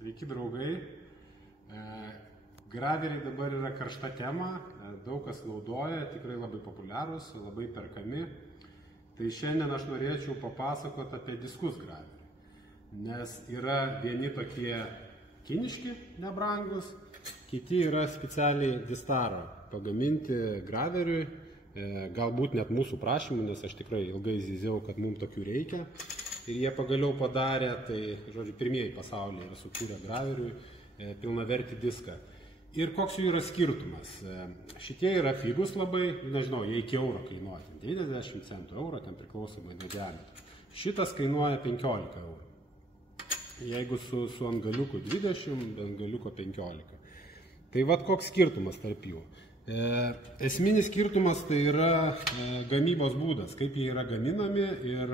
Sveiki draugai. Graveriai dabar yra karšta tema, daug kas naudoja, tikrai labai populiarūs, labai perkami. Tai šiandien aš norėčiau papasakoti apie diskus graverį. Nes yra vieni tokie kiniški, nebrangus, kiti yra specialiai Distaro pagaminti graveriui, galbūt net mūsų prašymų, nes aš tikrai ilgai zyziau, kad mums tokių reikia. Ir jie pagaliau padarė, tai, žodžiu, pirmieji pasaulyje yra sukūrę graveriui pilnavertį diską. Ir koks jų yra skirtumas? Šitie yra pigus labai, nežinau, jie iki euro kainuoja, 90 centų euro, ten priklausomai nuo diametro. Šitas kainuoja 15 eurų. Jeigu su antgaliuku 20, be antgaliuko 15. Tai vat koks skirtumas tarp jų? Esminis skirtumas tai yra gamybos būdas, kaip jie yra gaminami ir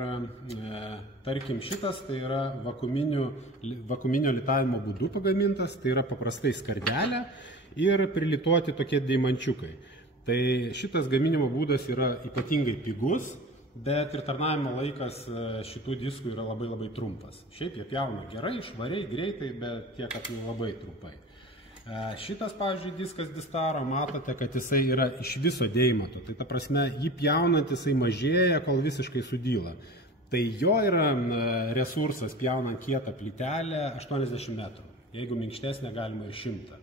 tarkim šitas tai yra vakuuminio litavimo būdu pagamintas, tai yra paprastai skardelė ir prilituoti tokie deimančiukai. Tai šitas gaminimo būdas yra ypatingai pigus, bet ir tarnavimo laikas šitų diskų yra labai trumpas. Šiaip jie pjauna gerai, švariai, greitai, bet tiek, kad labai trumpai. Šitas, pavyzdžiui, diskas Distaro, matote, kad jisai yra iš viso deimanto. Tai ta prasme, jį pjaunant jisai mažėja, kol visiškai sudyla. Tai jo yra resursas pjaunant kietą plytelę 80 metrų. Jeigu minkštesnė, galima ir 100.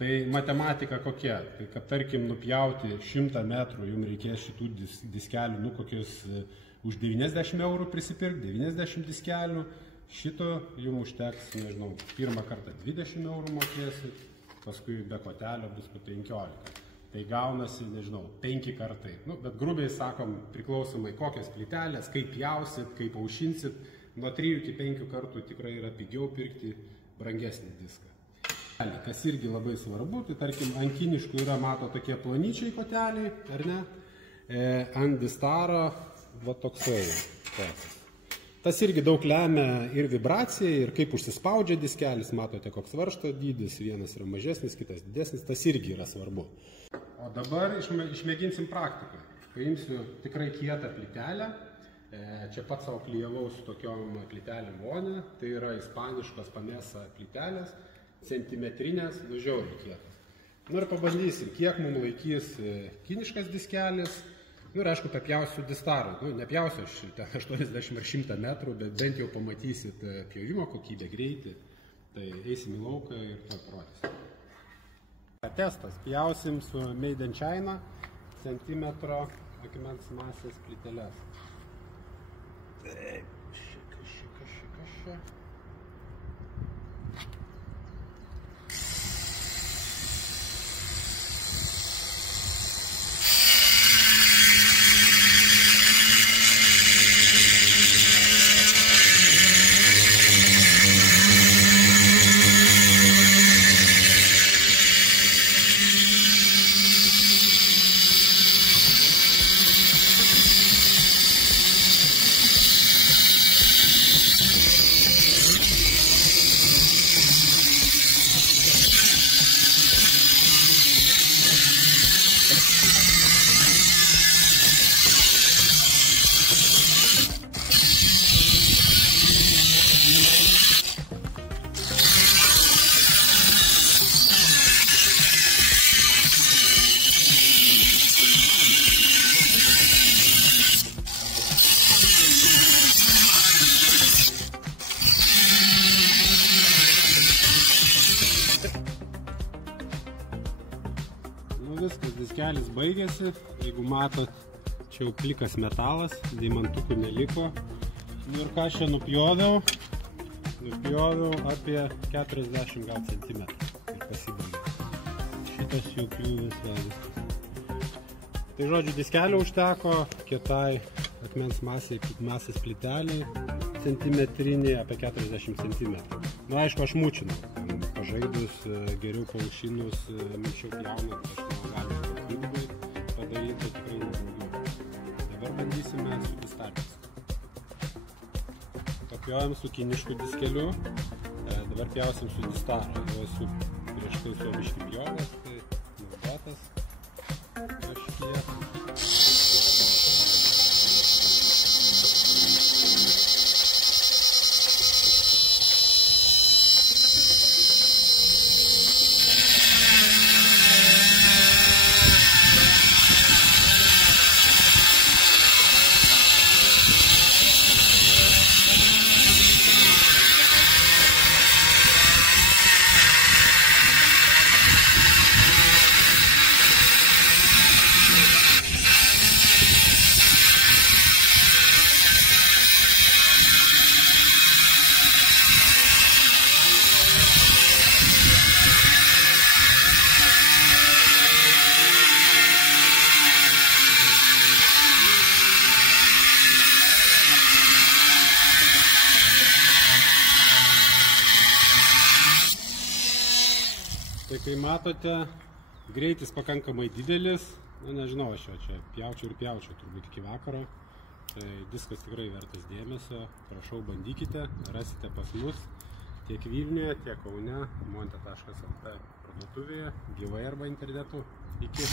Tai matematika kokia? Tai kad, tarkim, nupjauti 100 metrų, jums reikės šitų diskelių, kokius už 90 eurų prisipirkti, 90 diskelių. Šito jums užteks, nežinau, pirmą kartą 20 eurų mokėsit, paskui be kotelio bus po 15. Tai gaunasi, nežinau, 5 kartai. Bet grubiai sakom, priklausomai kokias plytelės, kaip pjausit, kaip aušinsit, nuo 3 iki 5 kartų tikrai yra pigiau pirkti brangesnį diską. Kas irgi labai svarbu, tai tarkim, ant kiniškų yra, mato, tokie plonyčiai koteliai, ar ne? Ant Distaro, va toksai. Tas irgi daug lemia ir vibracijai, ir kaip užsispaudžia diskelis, matote, koks varžto dydis, vienas yra mažesnis, kitas didesnis, tas irgi yra svarbu. O dabar išmėginsim praktiką. Paimsiu tikrai kietą plytelę, čia pat savo klijavau su tokiom plytelėm vonę, tai yra ispaniškos Pamesa plytelės, centimetrinės, žiauriai kietas. Ir pabandysim, kiek mums laikys kiniškas diskelis. Ir aišku, papjausiu Distarui. Nepjausiu aš 80 ar 100 metrų, bet bent jau pamatysit pjovimo kokybę, greitį. Tai eisim į lauką ir to parodysim. Testas. Pjausim su Made in China centimetro akmens masės plyteles. Taip, šika. Viskas, diskelis baigėsi, jeigu matot, čia jau plikas metalas, deimantukų neliko. Ir ką aš čia nupjoviau apie 40 gal centimetrų ir pasibaigė. Šitas jau pjūvis vėlis. Tai žodžiu, diskelio užteko, kietai akmens masės plyteliai, centimetrinė apie 40 centimetrų. Aišku, aš mučinau. Pažaidus, geriau paušinus, minkščiau pjaunant, aš galima dvigubai padaryti, tikrai nedaugiau. Dabar bandysime su Distarės. Papjojam su kinišku diskeliu, dabar pjausim su Distaro. Jau esu prieš tai su biškį pjovęs, tai naudotas kažkiek. Tai kai matote, greitis pakankamai didelis, nežinau, aš čia pjaučiau turbūt iki vakaro. Tai diskas tikrai vertas dėmesio, prašau bandykite, rasite pas mus tiek Vilniuje, tiek Kaune, monte.lt parduotuvėje, gyvai arba internetu. Iki.